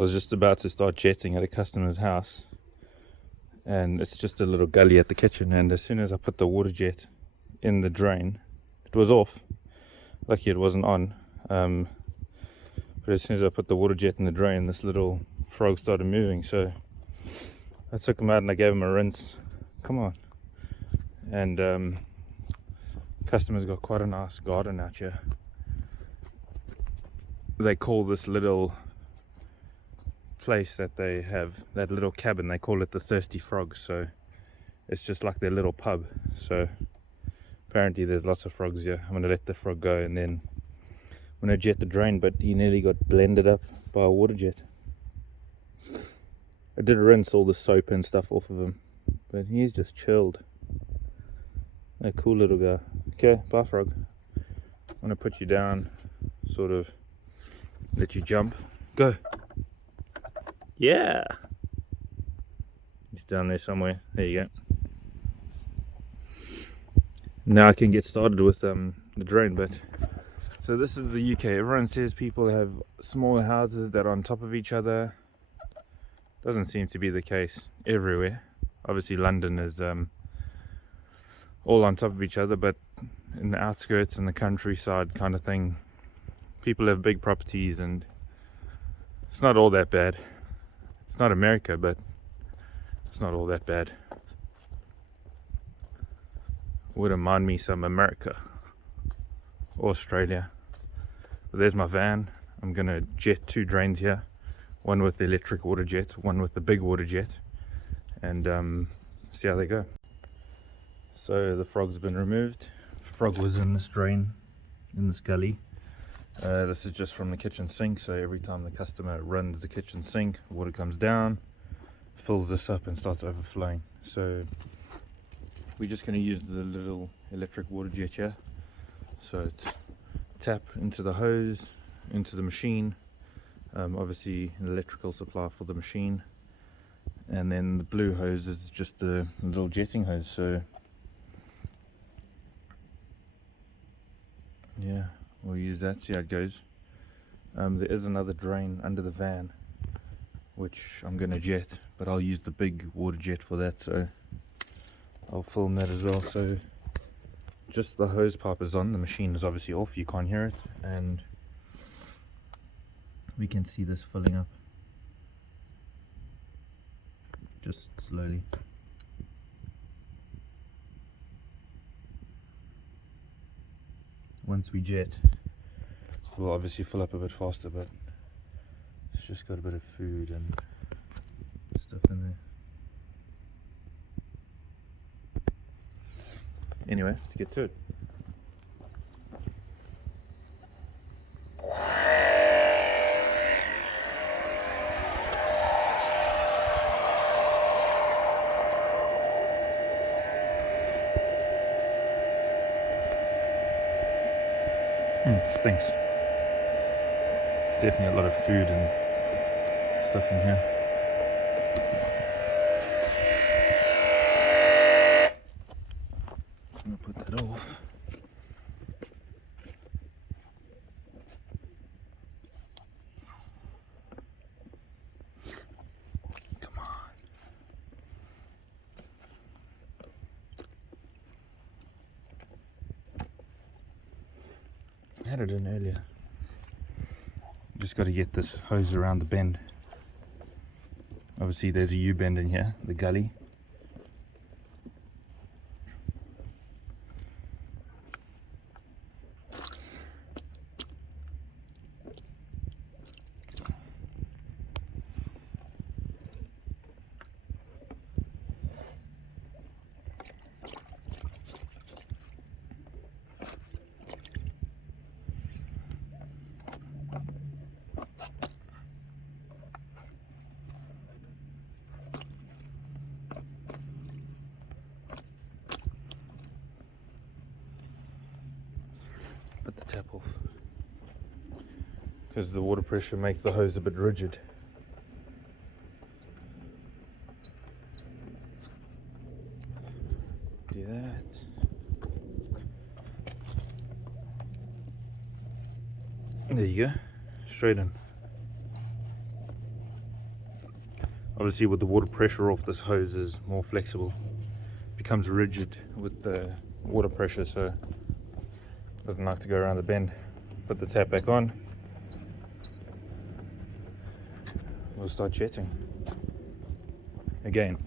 I was just about to start jetting at a customer's house, and it's just a little gully at the kitchen, and as soon as I put the water jet in the drain, it was off. Lucky it wasn't on, but as soon as I put the water jet in the drain, this little frog started moving, so I took him out and I gave him a rinse. Come on. And customers got quite a nice garden out here. They call this little place that they have, that little cabin, they call it the Thirsty Frogs. So it's just like their little pub. So apparently there's lots of frogs here. I'm going to let the frog go, and then I'm going to jet the drain, but he nearly got blended up by a water jet. I did rinse all the soap and stuff off of him, but he's just chilled. A cool little guy. Okay, bye frog. I'm going to put you down, sort of let you jump. Go. Yeah. He's down there somewhere. There you go. Now I can get started with the drain bit. So this is the UK. Everyone says people have smaller houses that are on top of each other. Doesn't seem to be the case everywhere. Obviously London is all on top of each other, but in the outskirts and the countryside kind of thing, people have big properties, and it's not all that bad. It's not America, but it's not all that bad. Wouldn't mind me some America or Australia. But there's my van. I'm gonna jet 2 drains here, one with the electric water jet, one with the big water jet, and see how they go. So the frog's been removed. Frog was in this drain, in this gully. This is just from the kitchen sink, so every time the customer runs the kitchen sink, water comes down, fills this up and starts overflowing. So we're just going to use the little electric water jet here. So it's tap into the hose, into the machine, obviously an electrical supply for the machine, and then the blue hose is just the little jetting hose. So yeah, we'll use that, see how it goes. There is another drain under the van which I'm going to jet, but I'll use the big water jet for that, so I'll film that as well. So just the hose pipe is on, the machine is obviously off, you can't hear it, and we can see this filling up just slowly. Once we jet, we'll obviously fill up a bit faster, but it's just got a bit of food and stuff in there. Anyway, let's get to it. It stinks. There's definitely a lot of food and stuff in here. I'm gonna put that off. Come on. I had it in earlier. Just got to get this hose around the bend. Obviously there's a U-bend in here, the gully. Put the tap off, because the water pressure makes the hose a bit rigid. Do that. There you go, straight in. Obviously with the water pressure off, this hose is more flexible, becomes rigid with the water pressure, so it doesn't like to go around the bend. Put the tap back on, we'll start jetting again.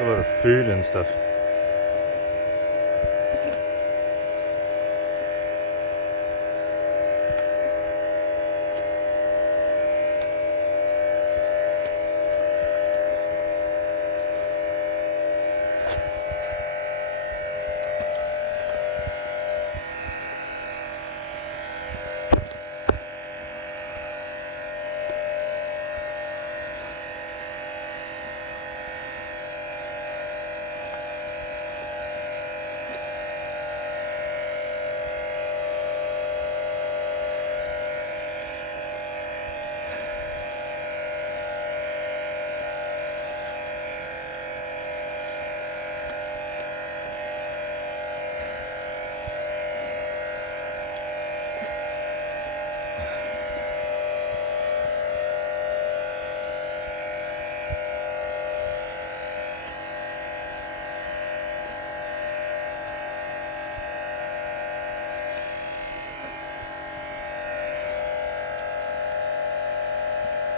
A lot of food and stuff.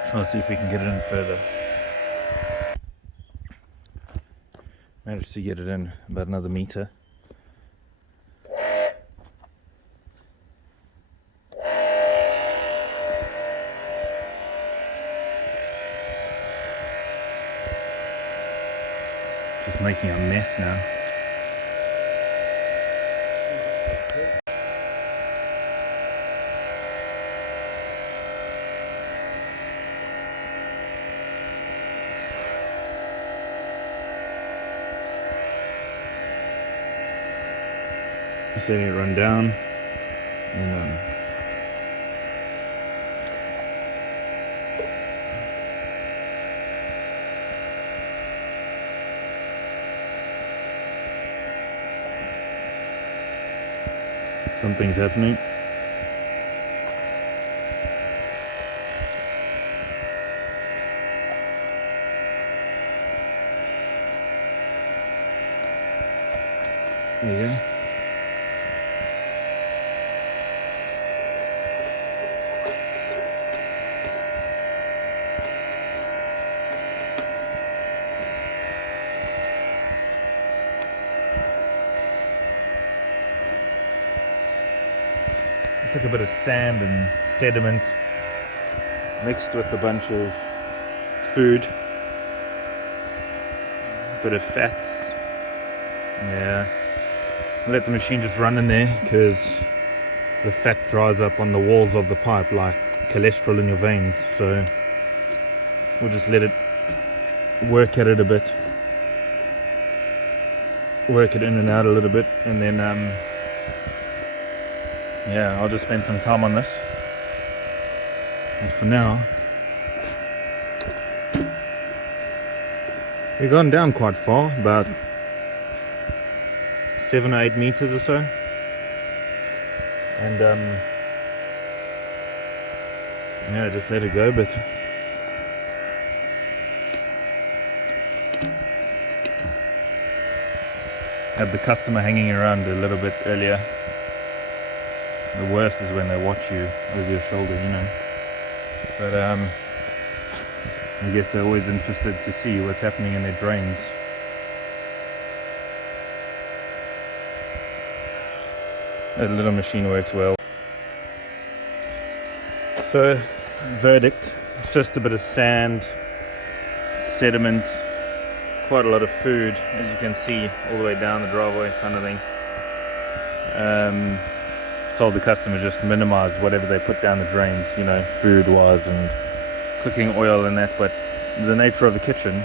Trying to see if we can get it in further. Managed to get it in about another meter. Just making a mess now. Just letting it run down, and something's happening. There you go. It's like a bit of sand and sediment mixed with a bunch of food, a bit of fats. Yeah, let the machine just run in there because the fat dries up on the walls of the pipe like cholesterol in your veins, so we'll just let it work at it a bit, work it in and out a little bit, and then yeah, I'll just spend some time on this. And for now, we've gone down quite far, about 7 or 8 meters or so, and yeah, just let it go a bit. Had the customer hanging around a little bit earlier. The worst is when they watch you over your shoulder, you know. But I guess they're always interested to see what's happening in their drains. That little machine works well. So, verdict, it's just a bit of sand, sediment, quite a lot of food, as you can see, all the way down the driveway kind of thing. told the customer just minimize whatever they put down the drains, you know, food wise and cooking oil and that, but the nature of the kitchen,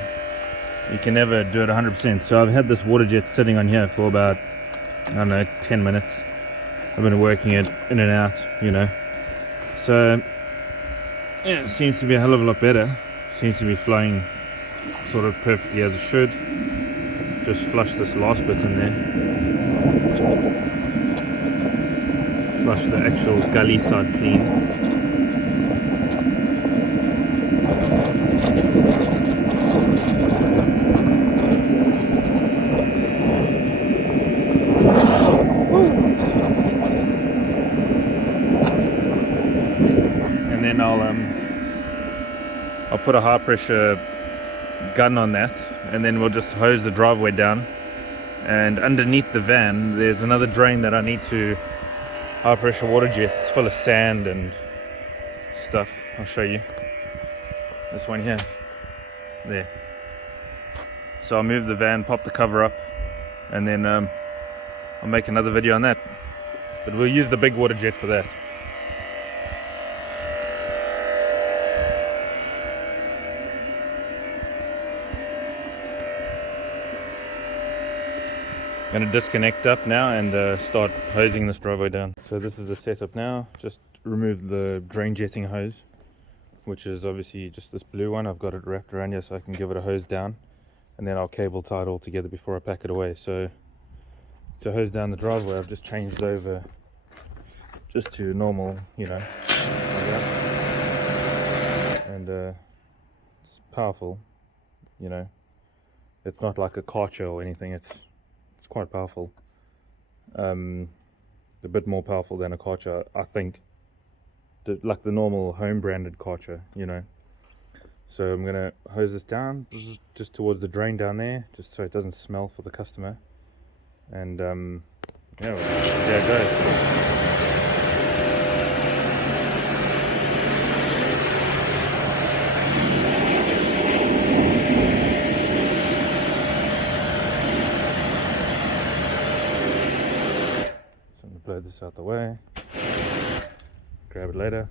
you can never do it 100%. So I've had this water jet sitting on here for about, I don't know, 10 minutes. I've been working it in and out, you know. So yeah, it seems to be a hell of a lot better. Seems to be flowing sort of perfectly as it should. Just flush this last bit in there. Flush the actual gully side clean. And then I'll put a high pressure gun on that, and then we'll just hose the driveway down. And underneath the van there's another drain that I need to high pressure water jet. It's full of sand and stuff. I'll show you this one here, there. So I'll move the van, pop the cover up, and then I'll make another video on that, but we'll use the big water jet for that. I'm going to disconnect up now and start hosing this driveway down. So this is the setup now. Just remove the drain jetting hose, which is obviously just this blue one. I've got it wrapped around here so I can give it a hose down, and then I'll cable tie it all together before I pack it away. So to hose down the driveway, I've just changed over just to normal, you know, like that. And it's powerful, you know. It's not like a Karcher or anything. It's quite powerful, a bit more powerful than a Karcher, I think, like the normal home branded Karcher, you know. So I'm gonna hose this down just towards the drain down there, just so it doesn't smell for the customer. And yeah, there it goes. Blow this out the way, grab it later.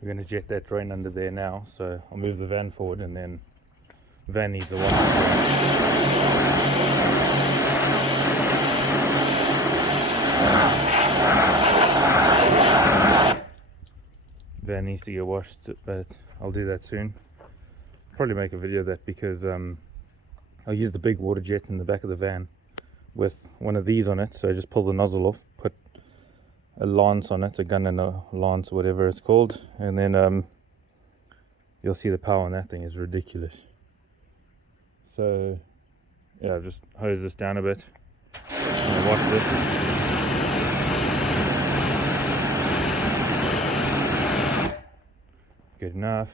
We're going to jet that drain under there now, so I'll move the van forward, and then the van needs a wash. Van needs to get washed, but I'll do that soon. Probably make a video of that, because I'll use the big water jet in the back of the van with one of these on it. So just pull the nozzle off, put a lance on it, a gun and a lance, whatever it's called, and then you'll see the power on that thing is ridiculous. So yeah, I've just hose this down a bit, wash this. Good enough.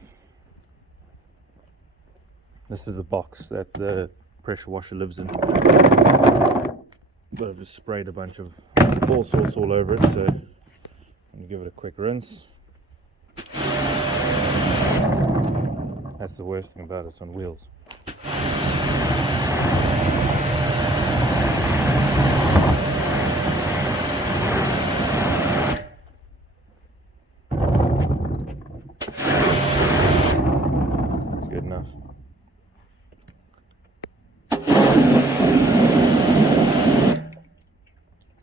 This is the box that the pressure washer lives in, but I've just sprayed a bunch of ball salts all over it, so I'm going to give it a quick rinse. That's That's the worst thing about it, it's on wheels. It's good enough.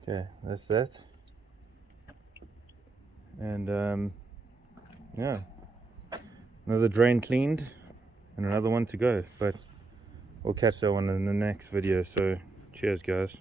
Okay, that's that. And yeah, another drain cleaned and another one to go, but we'll catch that one in the next video. So cheers guys.